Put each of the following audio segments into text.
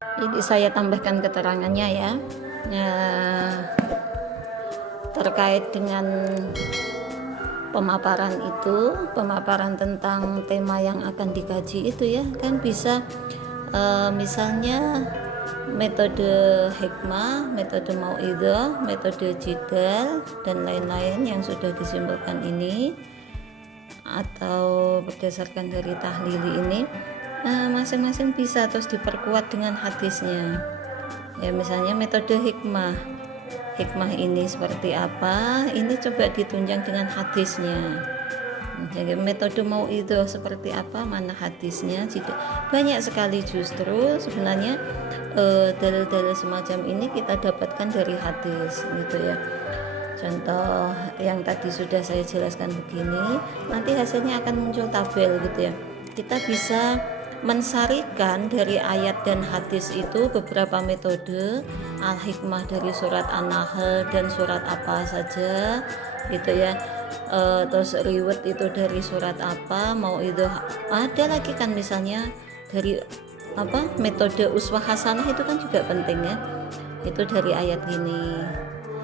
Ini saya tambahkan keterangannya ya. Nah, terkait dengan pemaparan tentang tema yang akan dikaji itu ya, kan bisa misalnya metode hikmah, metode mauidhah, metode jidal dan lain-lain yang sudah disimpulkan ini atau berdasarkan dari tahlili ini, masing-masing bisa terus diperkuat dengan hadisnya ya. Misalnya metode hikmah ini seperti apa, ini coba ditunjang dengan hadisnya. Jadi metode mauidhah seperti apa, mana hadisnya. Banyak sekali justru sebenarnya dalil-dalil semacam ini kita dapatkan dari hadis gitu ya. Contoh yang tadi sudah saya jelaskan begini, nanti hasilnya akan muncul tabel gitu ya. Kita bisa mensarikan dari ayat dan hadis itu beberapa metode. Al-hikmah dari surat An-Nahl dan surat apa saja gitu ya. Terus riwayat itu dari surat apa, mauidhah ada lagi kan, misalnya dari metode uswah hasanah itu kan juga penting ya, itu dari ayat ini.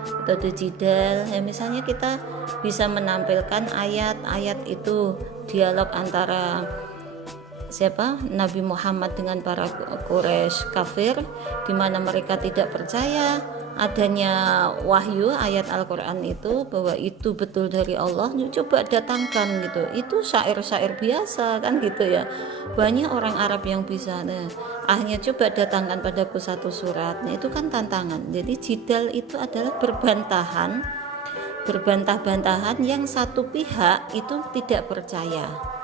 Metode jidal ya, misalnya kita bisa menampilkan ayat-ayat itu dialog antara siapa, Nabi Muhammad dengan para Quraisy kafir, di mana mereka tidak percaya adanya wahyu ayat Al-Quran itu, bahwa itu betul dari Allah. Coba datangkan gitu, itu syair-syair biasa kan gitu ya, banyak orang Arab yang bisa. Nah, akhirnya coba datangkan padaku satu surat. Nah, itu kan tantangan. Jadi jidal itu adalah berbantah-bantahan yang satu pihak itu tidak percaya.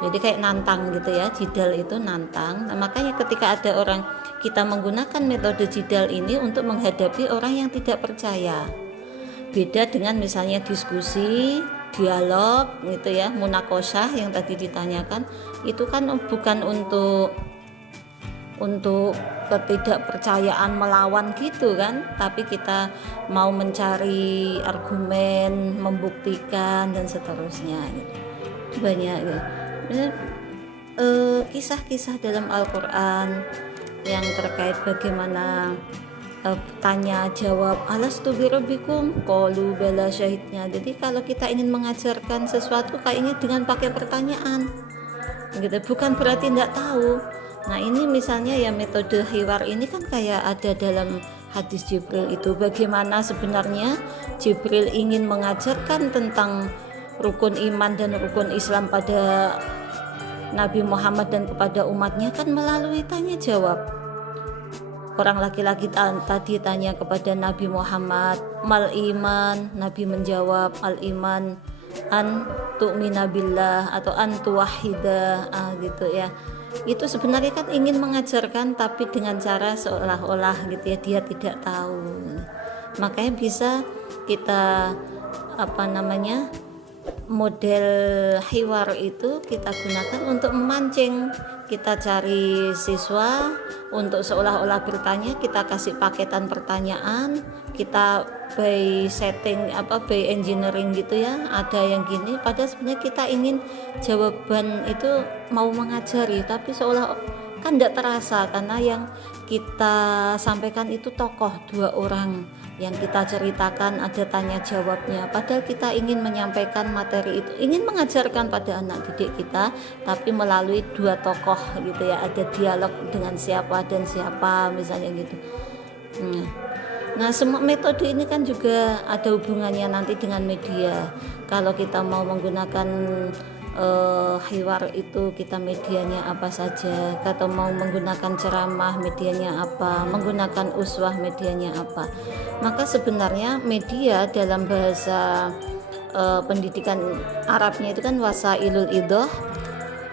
Jadi kayak nantang gitu ya, jidal itu nantang. Nah, makanya ketika ada orang, kita menggunakan metode jidal ini untuk menghadapi orang yang tidak percaya. Beda dengan misalnya diskusi, dialog gitu ya, munakosyah yang tadi ditanyakan, itu kan bukan untuk ketidakpercayaan melawan gitu kan, tapi kita mau mencari argumen, membuktikan dan seterusnya gitu. Banyak gitu. Kisah-kisah dalam Al-Quran yang terkait bagaimana tanya jawab, alastu birabbikum qalu bala syahidnya. Jadi kalau kita ingin mengajarkan sesuatu kayaknya dengan pakai pertanyaan gitu, bukan berarti tidak tahu. Nah, ini misalnya ya metode hiwar ini kan kayak ada dalam hadis Jibril itu, bagaimana sebenarnya Jibril ingin mengajarkan tentang rukun iman dan rukun Islam pada Nabi Muhammad dan kepada umatnya kan melalui tanya jawab. Orang laki-laki tadi tanya kepada Nabi Muhammad, mal iman, Nabi menjawab, al iman an tu'mina billah atau an tuwahhida gitu ya. Itu sebenarnya kan ingin mengajarkan, tapi dengan cara seolah-olah gitu ya, dia tidak tahu. Makanya bisa kita model hiwar itu kita gunakan untuk memancing. Kita cari siswa untuk seolah-olah bertanya, kita kasih paketan pertanyaan, kita by engineering gitu ya, ada yang gini, padahal sebenarnya kita ingin jawaban itu mau mengajari, tapi seolah kan tidak terasa karena yang kita sampaikan itu tokoh dua orang yang kita ceritakan, ada tanya jawabnya, padahal kita ingin menyampaikan materi itu, ingin mengajarkan pada anak didik kita, tapi melalui dua tokoh gitu ya, ada dialog dengan siapa dan siapa misalnya gitu. Nah, semua metode ini kan juga ada hubungannya nanti dengan media. Kalau kita mau menggunakan hiwar itu, kita medianya apa saja, atau mau menggunakan ceramah medianya apa, menggunakan uswah medianya apa. Maka sebenarnya media dalam bahasa pendidikan Arabnya itu kan wasailul idhah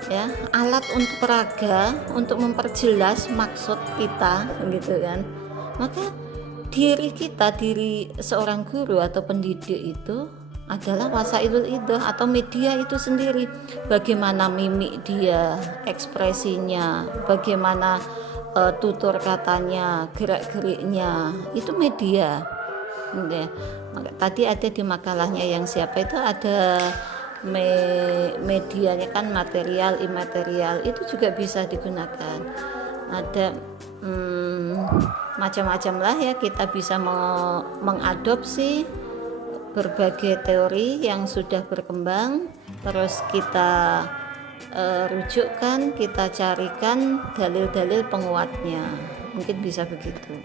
ya, alat untuk peraga, untuk memperjelas maksud kita gitu kan. Maka diri seorang guru atau pendidik itu adalah wasailul idhah atau media itu sendiri. Bagaimana mimik dia, ekspresinya, bagaimana tutur katanya, gerak-geriknya, itu media. Ya. Tadi ada di makalahnya yang siapa itu ada medianya kan material, imaterial, itu juga bisa digunakan. ada macam-macam lah ya, kita bisa mengadopsi berbagai teori yang sudah berkembang, terus kita rujukkan, kita carikan dalil-dalil penguatnya, mungkin bisa begitu.